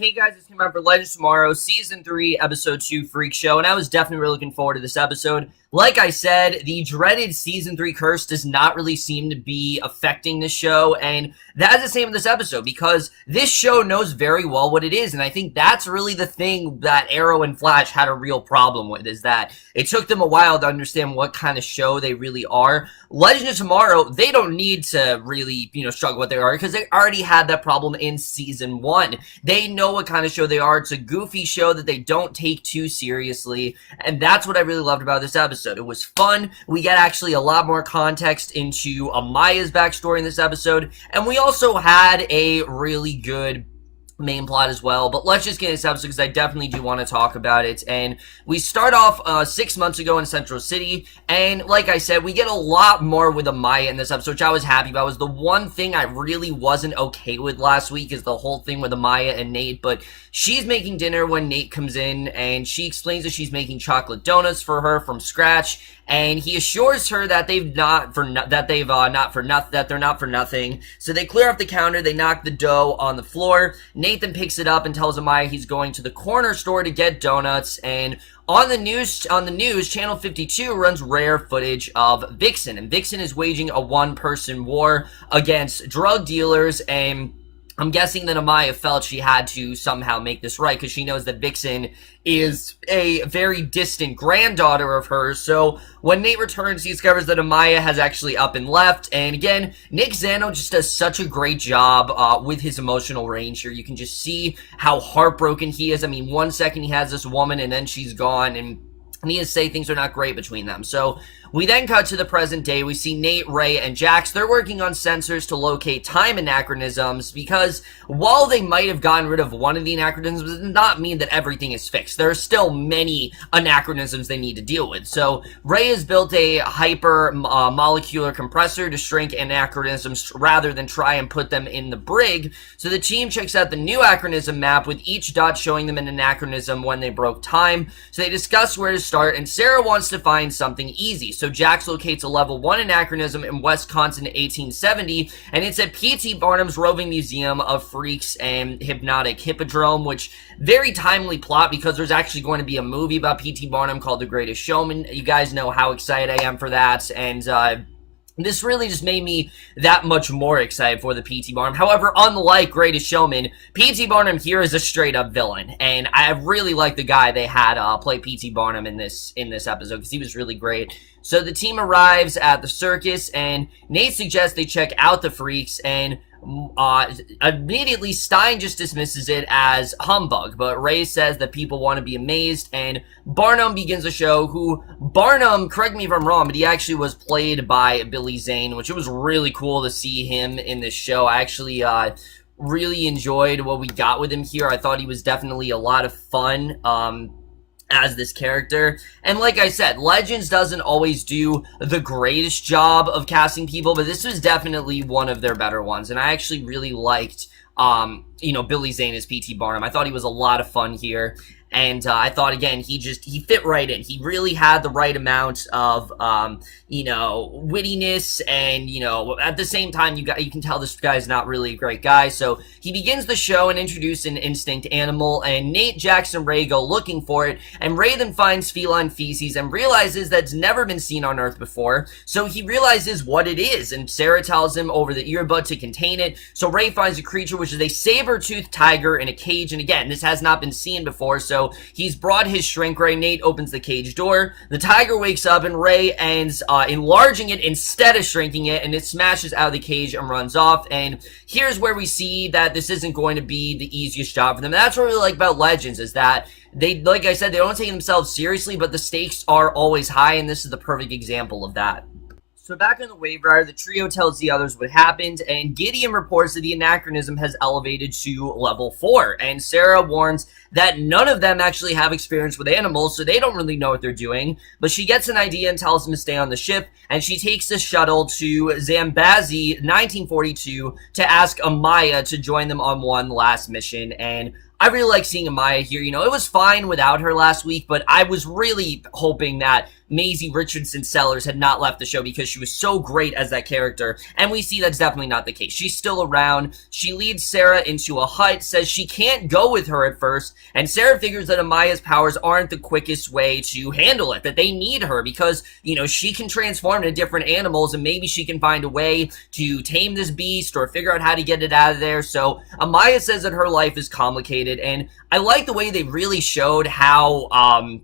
Hey guys, it's Klemmer for Legends Tomorrow, Season 3, Episode 2, Freakshow, and I was definitely really looking forward to this episode. Like I said, the dreaded Season 3 curse does not really seem to be affecting this show, and that's the same with this episode, because this show knows very well what it is, and I think that's really the thing that Arrow and Flash had a real problem with, is that it took them a while to understand what kind of show they really are. Legends of Tomorrow, they don't need to really, struggle what they are, because they already had that problem in Season 1. They know what kind of show they are. It's a goofy show that they don't take too seriously, and that's what I really loved about this episode. It was fun. We get actually a lot more context into Amaya's backstory in this episode, and we also had a really good main plot as well. But let's just get into this episode because I definitely do want to talk about it. And we start off 6 months ago in Central City, and like I said, we get a lot more with Amaya in this episode, which I was happy about. It was the one thing I really wasn't okay with last week, is the whole thing with Amaya and Nate. But she's making dinner when Nate comes in, and she explains that she's making chocolate donuts for her from scratch, and he assures her that they're not for nothing. So they clear off the counter, they knock the dough on the floor. Nathan picks it up and tells Amaya he's going to the corner store to get donuts, and on the news, Channel 52 runs rare footage of Vixen, and Vixen is waging a one-person war against drug dealers, and I'm guessing that Amaya felt she had to somehow make this right, because she knows that Vixen is a very distant granddaughter of hers. So when Nate returns, he discovers that Amaya has actually up and left. And again, Nick Zano just does such a great job with his emotional range here. You can just see how heartbroken he is. I mean, 1 second he has this woman, and then she's gone, and needless to say, things are not great between them. So we then cut to the present day. We see Nate, Ray, and Jax. They're working on sensors to locate time anachronisms, because while they might have gotten rid of one of the anachronisms, it does not mean that everything is fixed. There are still many anachronisms they need to deal with. So Ray has built a hyper molecular compressor to shrink anachronisms rather than try and put them in the brig. So the team checks out the new anachronism map, with each dot showing them an anachronism when they broke time. So they discuss where to start, and Sarah wants to find something easy. So Jax locates a level 1 anachronism in Wisconsin 1870, and it's at P.T. Barnum's Roving Museum of Freaks and Hypnotic Hippodrome, which very timely plot, because there's actually going to be a movie about P.T. Barnum called The Greatest Showman. You guys know how excited I am for that, and this really just made me that much more excited for the P.T. Barnum. However, unlike Greatest Showman, P.T. Barnum here is a straight-up villain, and I really like the guy they had play P.T. Barnum in this episode, because he was really great. So the team arrives at the circus, and Nate suggests they check out the freaks, and immediately Stein just dismisses it as humbug, but Ray says that people want to be amazed, and Barnum begins the show, who Barnum, correct me if I'm wrong, but he actually was played by Billy Zane, which it was really cool to see him in this show. I actually really enjoyed what we got with him here. I thought he was definitely a lot of fun as this character. And like I said, Legends doesn't always do the greatest job of casting people, but this was definitely one of their better ones, and I actually really liked Billy Zane as P.T. Barnum. I thought he was a lot of fun here, and I thought, again, he fit right in. He really had the right amount of wittiness, and at the same time, you can tell this guy's not really a great guy. So he begins the show and introduces an instinct animal, and Nate, Jax, and Ray go looking for it, and Ray then finds feline feces and realizes that it's never been seen on Earth before. So he realizes what it is, and Sarah tells him over the earbud to contain it. So Ray finds a creature, which is a saber-toothed tiger in a cage, and again, this has not been seen before. So he's brought his shrink ray. Nate opens the cage door. The tiger wakes up, and Ray ends enlarging it instead of shrinking it, and it smashes out of the cage and runs off. And here's where we see that this isn't going to be the easiest job for them. And that's what I really like about Legends, is that they, like I said, they don't take themselves seriously, but the stakes are always high, and this is the perfect example of that. So back on the Waverider, the trio tells the others what happened, and Gideon reports that the anachronism has elevated to level 4, and Sarah warns that none of them actually have experience with animals, so they don't really know what they're doing, but she gets an idea and tells them to stay on the ship, and she takes the shuttle to Zambazi 1942 to ask Amaya to join them on one last mission. And I really like seeing Amaya here. You know, it was fine without her last week, but I was really hoping that Maisie Richardson-Sellers had not left the show because she was so great as that character, and we see that's definitely not the case. She's still around. She leads Sarah into a hut, says she can't go with her at first, and Sarah figures that Amaya's powers aren't the quickest way to handle it, that they need her because, you know, she can transform into different animals, and maybe she can find a way to tame this beast or figure out how to get it out of there. So Amaya says that her life is complicated, and I like the way they really showed how,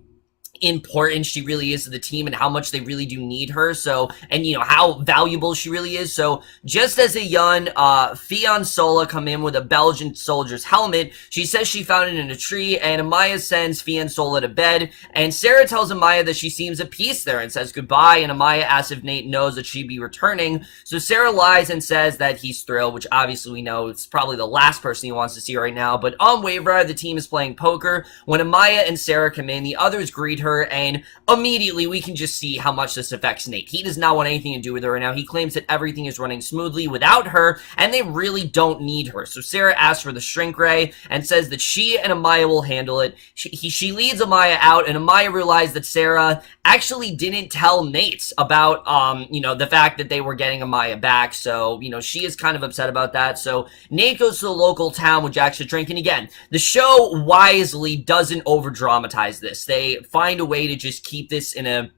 important she really is to the team and how much they really do need her. So, and you know, how valuable she really is. So, just as a young Fion Sola come in with a Belgian soldier's helmet, she says she found it in a tree, and Amaya sends Fion Sola to bed, and Sarah tells Amaya that she seems at peace there and says goodbye, and Amaya asks if Nate knows that she'd be returning. So Sarah lies and says that he's thrilled, which obviously we know it's probably the last person he wants to see right now. But on Wavera, the team is playing poker. When Amaya and Sarah come in, the others greet her, and immediately we can just see how much this affects Nate. He does not want anything to do with her right now. He claims that everything is running smoothly without her, and they really don't need her. So Sarah asks for the shrink ray and says that she and Amaya will handle it. She leads Amaya out, and Amaya realized that Sarah actually didn't tell Nate about, you know, the fact that they were getting Amaya back. So, you know, she is kind of upset about that. So Nate goes to the local town with Jax to drink, and again, the show wisely doesn't over-dramatize this. They find a way to just keep this in a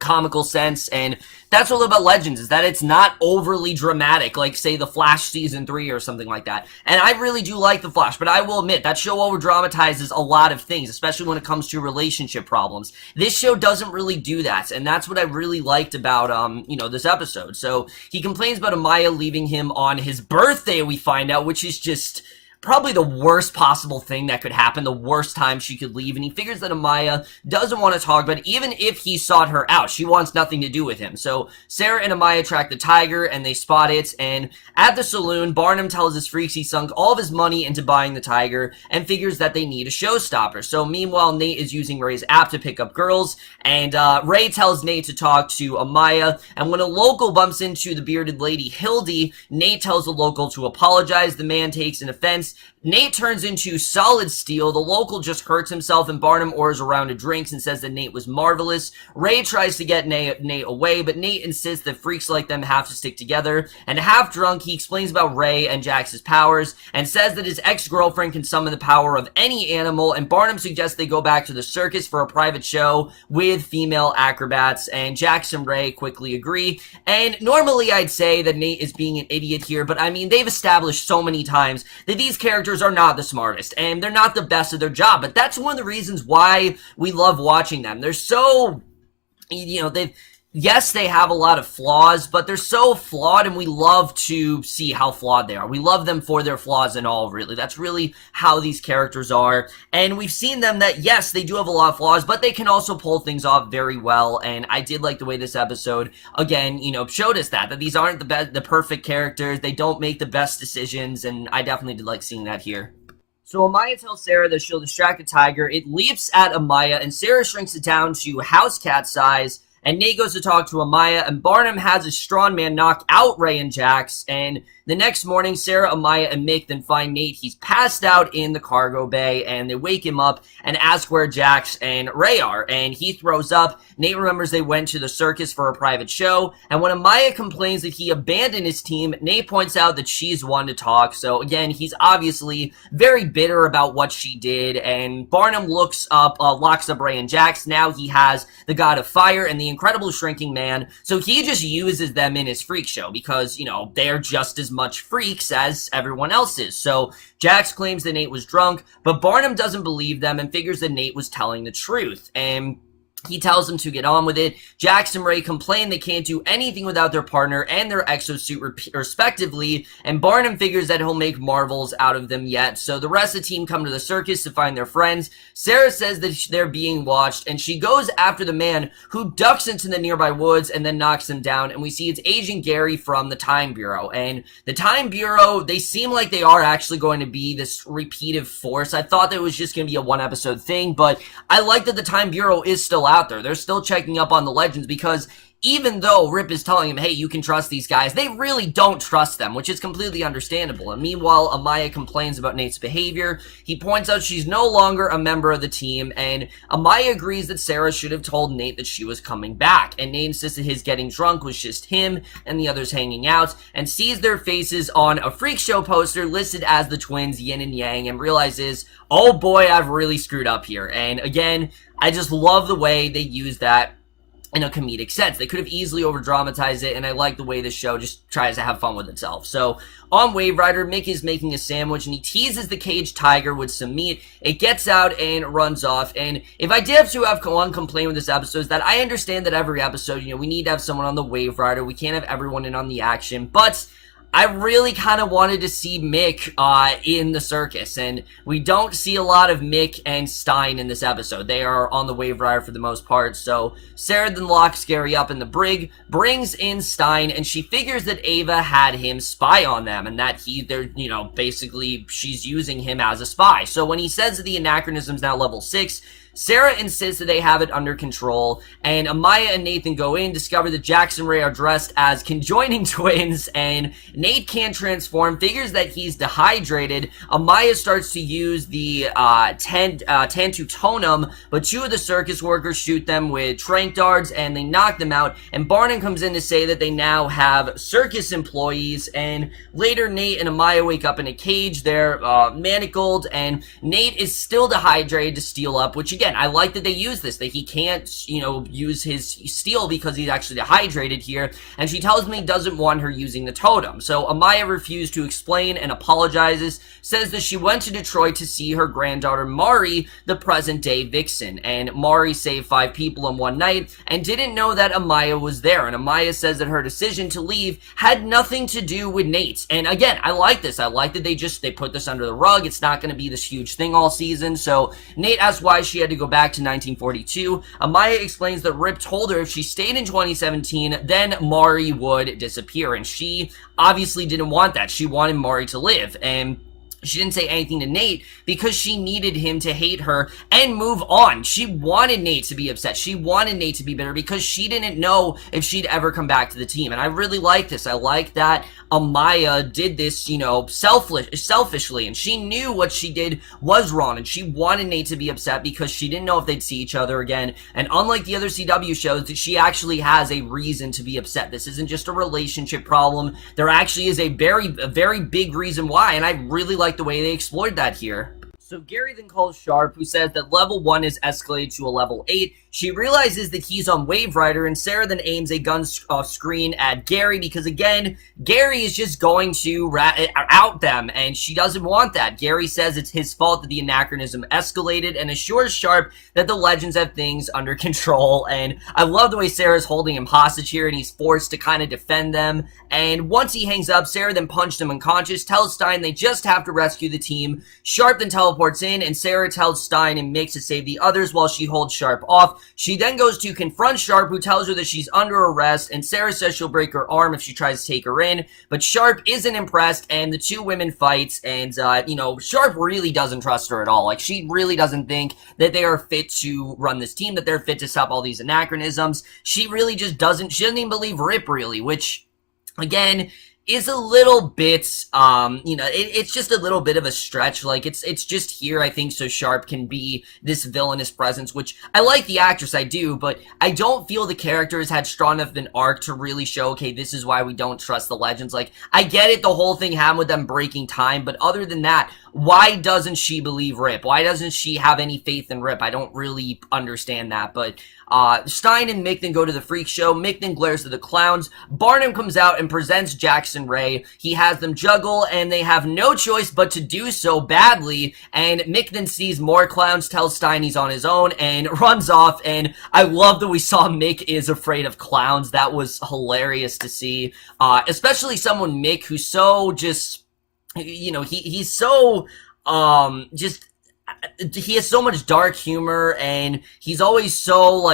comical sense, and that's what I love about Legends, is that it's not overly dramatic, like, say, The Flash Season 3 or something like that. And I really do like The Flash, but I will admit, that show over-dramatizes a lot of things, especially when it comes to relationship problems. This show doesn't really do that, and that's what I really liked about, you know, this episode. So, he complains about Amaya leaving him on his birthday, we find out, which is just probably the worst possible thing that could happen, the worst time she could leave, and he figures that Amaya doesn't want to talk, but even if he sought her out, she wants nothing to do with him. So Sarah and Amaya track the tiger, and they spot it, and at the saloon, Barnum tells his freaks he sunk all of his money into buying the tiger, and figures that they need a showstopper. So meanwhile, Nate is using Ray's app to pick up girls, and Ray tells Nate to talk to Amaya, and when a local bumps into the bearded lady Hildy, Nate tells the local to apologize. The man takes an offense. Nate turns into solid steel. The local just hurts himself, and Barnum orders a round of drinks and says that Nate was marvelous. Ray tries to get Nate away, but Nate insists that freaks like them have to stick together. And half drunk, he explains about Ray and Jax's powers and says that his ex-girlfriend can summon the power of any animal, and Barnum suggests they go back to the circus for a private show with female acrobats, and Jax and Ray quickly agree. And normally I'd say that Nate is being an idiot here, but I mean, they've established so many times that these characters are not the smartest, and they're not the best at their job, but that's one of the reasons why we love watching them. They're so, you know, yes, they have a lot of flaws, but they're so flawed, and we love to see how flawed they are. We love them for their flaws and all, really. That's really how these characters are, and we've seen them that, yes, they do have a lot of flaws, but they can also pull things off very well, and I did like the way this episode, again, you know, showed us that these aren't the perfect characters, they don't make the best decisions, and I definitely did like seeing that here. So Amaya tells Sarah that she'll distract the tiger. It leaps at Amaya, and Sarah shrinks it down to house cat size, and Nate goes to talk to Amaya, and Barnum has his strongman knock out Ray and Jax, and the next morning, Sarah, Amaya, and Mick then find Nate. He's passed out in the cargo bay, and they wake him up and ask where Jax and Ray are, and he throws up. Nate remembers they went to the circus for a private show, and when Amaya complains that he abandoned his team, Nate points out that she's one to talk. So again, he's obviously very bitter about what she did, and Barnum locks up Ray and Jax. Now he has the God of Fire and the Incredible Shrinking Man, so he just uses them in his freak show because, you know, they're just as much freaks as everyone else is. So Jax claims that Nate was drunk, but Barnum doesn't believe them and figures that Nate was telling the truth. And he tells them to get on with it. Jax and Ray complain they can't do anything without their partner and their exosuit respectively, and Barnum figures that he'll make marvels out of them yet. So the rest of the team come to the circus to find their friends. Sarah says that they're being watched, and she goes after the man who ducks into the nearby woods and then knocks them down, and we see it's Agent Gary from the Time Bureau. And the Time Bureau, they seem like they are actually going to be this repeative force. I thought that it was just going to be a one-episode thing, but I like that the Time Bureau is still out there. They're still checking up on the Legends because even though Rip is telling him, hey, you can trust these guys, they really don't trust them, which is completely understandable. And meanwhile, Amaya complains about Nate's behavior. He points out she's no longer a member of the team, and Amaya agrees that Sarah should have told Nate that she was coming back. And Nate insists that his getting drunk was just him and the others hanging out, and sees their faces on a Freakshow poster listed as the twins Yin and Yang, and realizes, oh boy, I've really screwed up here. And again, I just love the way they use that in a comedic sense. They could have easily over-dramatized it, and I like the way this show just tries to have fun with itself. So, on Wave Rider, Mick is making a sandwich, and he teases the caged tiger with some meat. It gets out and runs off, and if I did have to have one complaint with this episode, is that I understand that every episode, we need to have someone on the Wave Rider. We can't have everyone in on the action, but I really kind of wanted to see Mick in the circus, and we don't see a lot of Mick and Stein in this episode. They are on the Wave Rider for the most part, so Sarah then locks Gary up in the brig, brings in Stein, and she figures that Ava had him spy on them, and that basically she's using him as a spy. So when he says that the anachronism's now level 6, Sarah insists that they have it under control, and Amaya and Nathan go in, discover that Jax and Ray are dressed as conjoining twins, and Nate can't transform, figures that he's dehydrated. Amaya starts to use the Tantutonum, but 2 of the circus workers shoot them with tranq darts, and they knock them out, and Barnum comes in to say that they now have circus employees, and later Nate and Amaya wake up in a cage. They're manacled, and Nate is still dehydrated to steal up, which again, I like that they use this, that he can't, use his steal because he's actually dehydrated here, and she tells me he doesn't want her using the totem. So Amaya refused to explain and apologizes, says that she went to Detroit to see her granddaughter Mari, the present-day Vixen, and Mari saved 5 people in one night, and didn't know that Amaya was there, and Amaya says that her decision to leave had nothing to do with Nate. And again, I like this. I like that they put this under the rug. It's not going to be this huge thing all season. So Nate asks why she had to go back to 1942. Amaya explains that Rip told her if she stayed in 2017, then Mari would disappear, and she obviously didn't want that. She wanted Mari to live, and she didn't say anything to Nate because she needed him to hate her and move on. She wanted Nate to be upset. She wanted Nate to be bitter because she didn't know if she'd ever come back to the team. And I really like this. I like that Amaya did this, selfishly, and she knew what she did was wrong, and she wanted Nate to be upset because she didn't know if they'd see each other again. And unlike the other CW shows, that she actually has a reason to be upset. This isn't just a relationship problem. There actually is a very big reason why, and I really like the way they explored that here. So Gary then calls Sharp, who says that level 1 is escalated to a level 8. She realizes that he's on Wave Rider, and Sarah then aims a gun off screen at Gary because, again, Gary is just going to out them, and she doesn't want that. Gary says it's his fault that the anachronism escalated and assures Sharp that the Legends have things under control. And I love the way Sarah's holding him hostage here, and he's forced to kind of defend them. And once he hangs up, Sarah then punched him unconscious, tells Stein they just have to rescue the team. Sharp then teleports in, and Sarah tells Stein and Mick to save the others while she holds Sharp off. She then goes to confront Sharp, who tells her that she's under arrest, and Sarah says she'll break her arm if she tries to take her in, but Sharp isn't impressed, and the 2 women fight, and, Sharp really doesn't trust her at all. Like, she really doesn't think that they are fit to run this team, that they're fit to stop all these anachronisms. She really just doesn't, she doesn't even believe Rip, really, which, again, is a little bit, it's just a little bit of a stretch. Like, it's just here, I think, so Sharp can be this villainous presence, which I like the actress, I do, but I don't feel the character has had strong enough of an arc to really show, okay, this is why we don't trust the Legends. Like, I get it, the whole thing happened with them breaking time, but other than that, why doesn't she believe Rip? Why doesn't she have any faith in Rip? I don't really understand that, but Stein and Mick then go to the freak show. Mick then glares at the clowns. Barnum comes out and presents Jackson Ray. He has them juggle, and they have no choice but to do so badly, and Mick then sees more clowns, tells Stein he's on his own, and runs off, and I love that we saw Mick is afraid of clowns. That was hilarious to see, especially someone, Mick, who's so just, he's so, he has so much dark humor, and he's always so,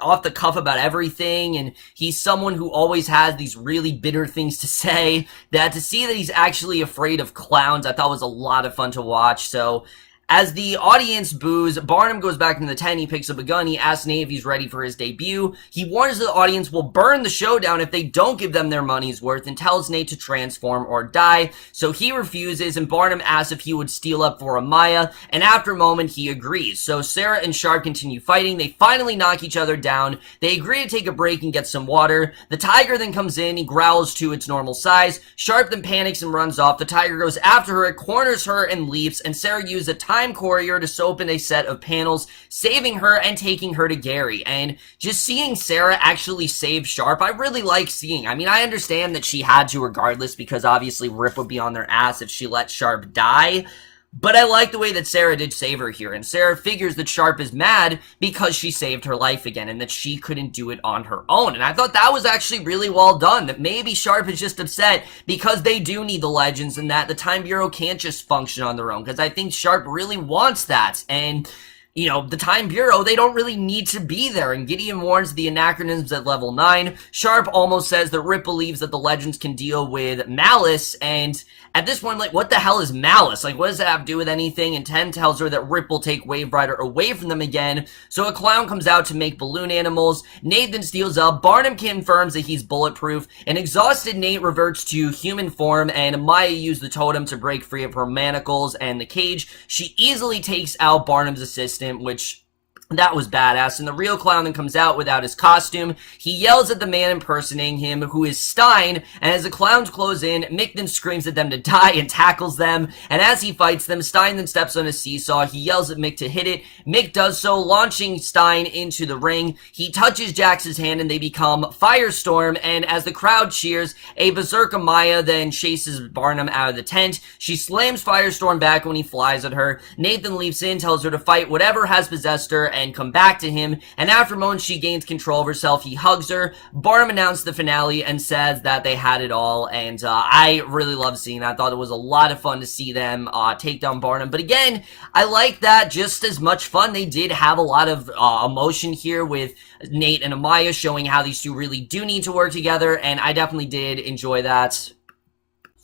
off the cuff about everything, and he's someone who always has these really bitter things to say, that to see that he's actually afraid of clowns, I thought was a lot of fun to watch. So As the audience boos, Barnum goes back into the tent. He picks up a gun. He asks Nate if he's ready for his debut. He warns the audience will burn the show down if they don't give them their money's worth, and tells Nate to transform or die. So he refuses, and Barnum asks if he would steal up for Amaya, and after a moment he agrees. So Sarah and Sharp continue fighting. They finally knock each other down. They agree to take a break and get some water. The tiger then comes in. He growls to its normal size. Sharp then panics and runs off. The tiger goes after her, it corners her and leaps, and Sarah uses a time courier to open a set of panels, saving her and taking her to Gary. And just seeing Sarah actually save Sharp, I really like seeing. I mean, I understand that she had to regardless, because obviously Rip would be on their ass if she let Sharp die. But I like the way that Sarah did save her here, and Sarah figures that Sharp is mad because she saved her life again, and that she couldn't do it on her own. And I thought that was actually really well done, that maybe Sharp is just upset because they do need the legends, and that the Time Bureau can't just function on their own, because I think Sharp really wants that. And you know, the Time Bureau, they don't really need to be there. And Gideon warns the anachronisms at level 9. Sharp almost says that Rip believes that the legends can deal with malice, and at this point, like, what the hell is malice? Like, what does that have to do with anything? And 10 tells her that Rip will take Wave Rider away from them again. So a clown comes out to make balloon animals. Nathan steals up. Barnum confirms that he's bulletproof. An exhausted Nate reverts to human form, and Maya used the totem to break free of her manacles and the cage. She easily takes out Barnum's assistant, which that was badass. And the real clown then comes out without his costume. He yells at the man impersonating him, who is Stein, and as the clowns close in, Mick then screams at them to die and tackles them. And as he fights them, Stein then steps on a seesaw. He yells at Mick to hit it. Mick does so, launching Stein into the ring. He touches Jax's hand and they become Firestorm, and as the crowd cheers, a Berserker Maya then chases Barnum out of the tent. She slams Firestorm back when he flies at her. Nathan leaps in, tells her to fight whatever has possessed her and come back to him, and after a moment she gains control of herself. He hugs her. Barnum announced the finale and says that they had it all, and I really love seeing that. I thought it was a lot of fun to see them take down Barnum, but again, I like that just as much fun. They did have a lot of emotion here with Nate and Amaya, showing how these two really do need to work together, and I definitely did enjoy that.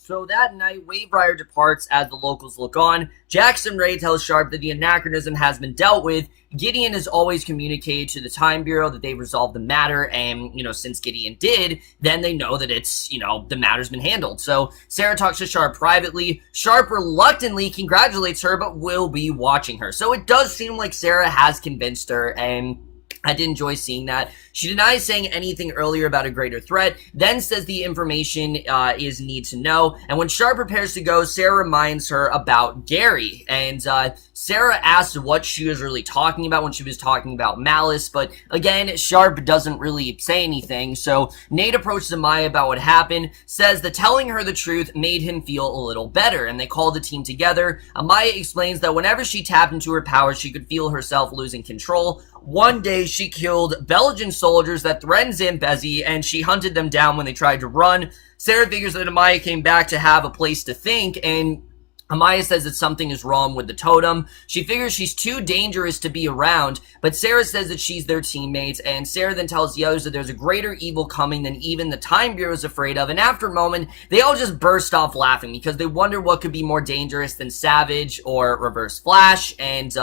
So that night, Wave Rider departs as the locals look on. Jackson Ray tells Sharp that the anachronism has been dealt with. Gideon has always communicated to the Time Bureau that they resolved the matter, and, you know, since Gideon did, then they know that it's, you know, the matter's been handled. So Sarah talks to Sharp privately. Sharp reluctantly congratulates her, but will be watching her. So it does seem like Sarah has convinced her, and I did enjoy seeing that. She denies saying anything earlier about a greater threat, then says the information is need to know, and when Sharp prepares to go, Sarah reminds her about Gary, and Sarah asks what she was really talking about when she was talking about malice, but again, Sharp doesn't really say anything. So Nate approaches Amaya about what happened, says that telling her the truth made him feel a little better, and they call the team together. Amaya explains that whenever she tapped into her powers, she could feel herself losing control. One day, she killed Belgian soldiers that threatened Zambezi, and she hunted them down when they tried to run. Sarah figures that Amaya came back to have a place to think, and Amaya says that something is wrong with the totem. She figures she's too dangerous to be around, but Sarah says that she's their teammate, and Sarah then tells the others that there's a greater evil coming than even the Time Bureau is afraid of, and after a moment, they all just burst off laughing because they wonder what could be more dangerous than Savage or Reverse Flash, and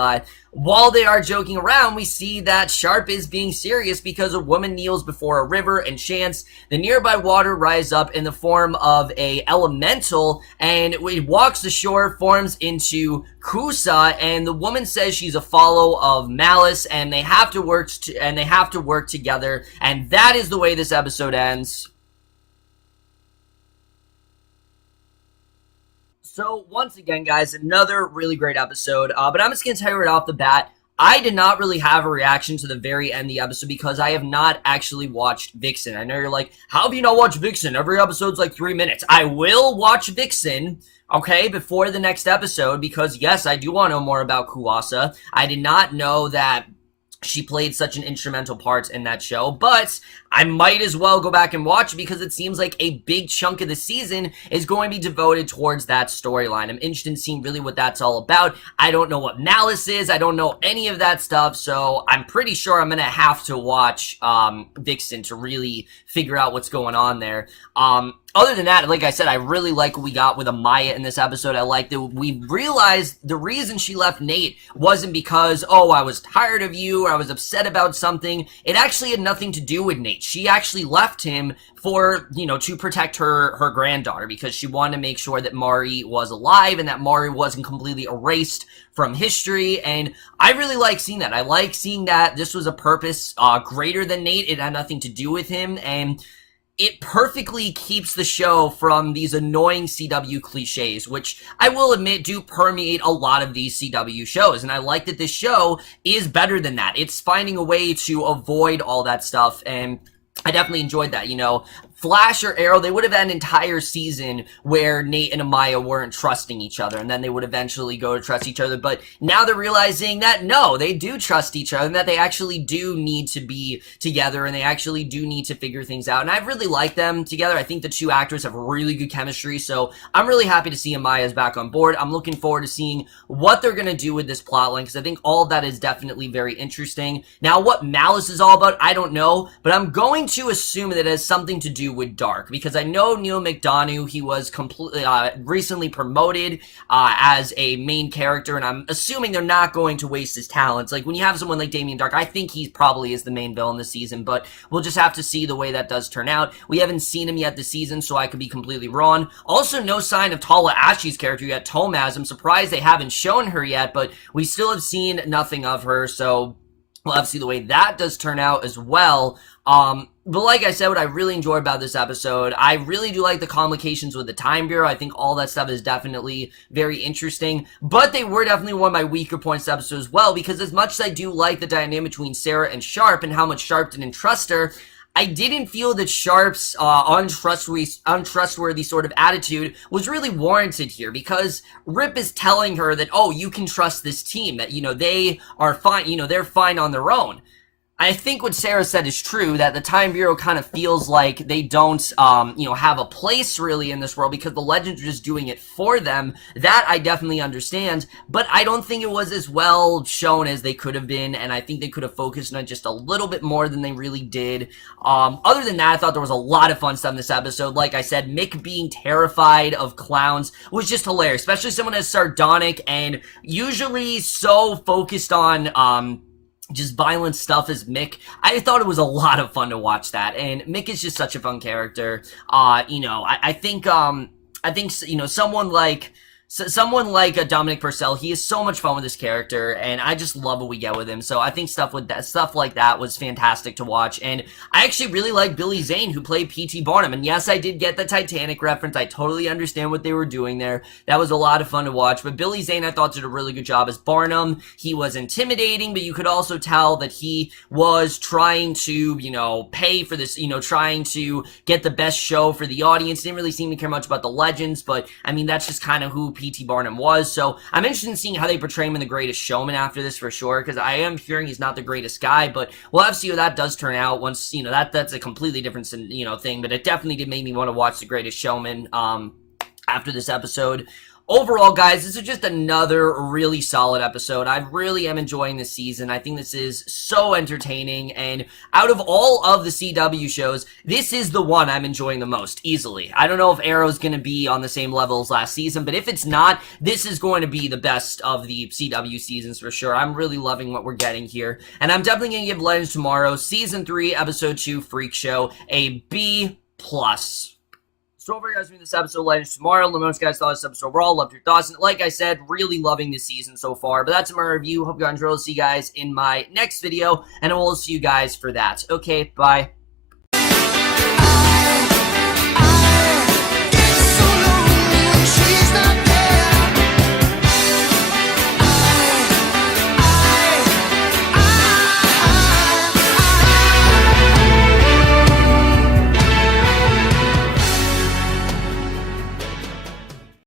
while they are joking around, we see that Sharp is being serious because a woman kneels before a river and chants. The nearby water rises up in the form of a elemental, and it walks the shore, forms into Kusa, and the woman says she's a follow of Malice, and they have to work together, and that is the way this episode ends. So, once again, guys, another really great episode, but I'm just going to tell you right off the bat, I did not really have a reaction to the very end of the episode because I have not actually watched Vixen. I know you're like, how have you not watched Vixen? Every episode's like 3 minutes. I will watch Vixen, okay, before the next episode, because yes, I do want to know more about Kuasa. I did not know that she played such an instrumental part in that show, but I might as well go back and watch it because it seems like a big chunk of the season is going to be devoted towards that storyline. I'm interested in seeing really what that's all about. I don't know what Malice is. I don't know any of that stuff, so I'm pretty sure I'm going to have to watch Vixen to really figure out what's going on there. other than that, like I said, I really like what we got with Amaya in this episode. I like that we realized the reason she left Nate wasn't because, oh, I was tired of you or I was upset about something. It actually had nothing to do with Nate. She actually left him for, to protect her granddaughter, because she wanted to make sure that Mari was alive and that Mari wasn't completely erased from history. And I really like seeing that. I like seeing that this was a purpose greater than Nate. It had nothing to do with him, and it perfectly keeps the show from these annoying CW cliches, which I will admit do permeate a lot of these CW shows. And I like that this show is better than that. It's finding a way to avoid all that stuff, and I definitely enjoyed that. Flash or Arrow, they would have had an entire season where Nate and Amaya weren't trusting each other, and then they would eventually go to trust each other. But now they're realizing that, no, they do trust each other, and that they actually do need to be together, and they actually do need to figure things out. And I really like them together. I think the two actors have really good chemistry, so I'm really happy to see Amaya's back on board. I'm looking forward to seeing what they're going to do with this plotline, because I think all of that is definitely very interesting. Now, what Malice is all about, I don't know, but I'm going to assume that it has something to do with Dark, because I know Neil McDonough, he was completely recently promoted as a main character, and I'm assuming they're not going to waste his talents. Like, when you have someone like Damien Dark, I think he probably is the main villain this season, but we'll just have to see the way that does turn out. We haven't seen him yet this season, so I could be completely wrong. Also, no sign of Tala, Ashe's character yet, Tomaz. I'm surprised they haven't shown her yet, but we still have seen nothing of her, so we'll have to see the way that does turn out as well. But like I said, what I really enjoyed about this episode, I really do like the complications with the Time Bureau. I think all that stuff is definitely very interesting, but they were definitely one of my weaker points to the episode as well, because as much as I do like the dynamic between Sarah and Sharp and how much Sharp didn't trust her, I didn't feel that Sharp's untrustworthy sort of attitude was really warranted here, because Rip is telling her that, oh, you can trust this team, that, they are fine, they're fine on their own. I think what Sarah said is true, that the Time Bureau kind of feels like they don't, have a place really in this world, because the Legends are just doing it for them. That I definitely understand, but I don't think it was as well shown as they could have been, and I think they could have focused on it just a little bit more than they really did. Other than that, I thought there was a lot of fun stuff in this episode. Like I said, Mick being terrified of clowns was just hilarious, especially someone as sardonic and usually so focused on, just violent stuff as Mick. I thought it was a lot of fun to watch that, and Mick is just such a fun character. I think someone like a Dominic Purcell, he is so much fun with this character, and I just love what we get with him. So I think stuff like that was fantastic to watch. And I actually really like Billy Zane, who played P.T. Barnum. And yes, I did get the Titanic reference. I totally understand what they were doing there. That was a lot of fun to watch. But Billy Zane, I thought, did a really good job as Barnum. He was intimidating, but you could also tell that he was trying to, pay for this, trying to get the best show for the audience. Didn't really seem to care much about the Legends, but I mean, that's just kind of who P.T. Barnum was. So I'm interested in seeing how they portray him in The Greatest Showman after this, for sure, because I am hearing he's not the greatest guy, but we'll have to see how that does turn out once, that's a completely different, thing, but it definitely did make me want to watch The Greatest Showman, after this episode. Overall, guys, this is just another really solid episode. I really am enjoying this season. I think this is so entertaining, and out of all of the CW shows, this is the one I'm enjoying the most, easily. I don't know if Arrow's going to be on the same level as last season, but if it's not, this is going to be the best of the CW seasons for sure. I'm really loving what we're getting here, and I'm definitely going to give Legends Tomorrow, Season 3, Episode 2, Freakshow, a B+. So over guys, this episode, Legends Tomorrow. Let me know what you guys thought of this episode overall. Loved your thoughts. And like I said, really loving this season so far. But that's my review. Hope you guys enjoyed. See you guys in my next video. And I will see you guys for that. Okay, bye.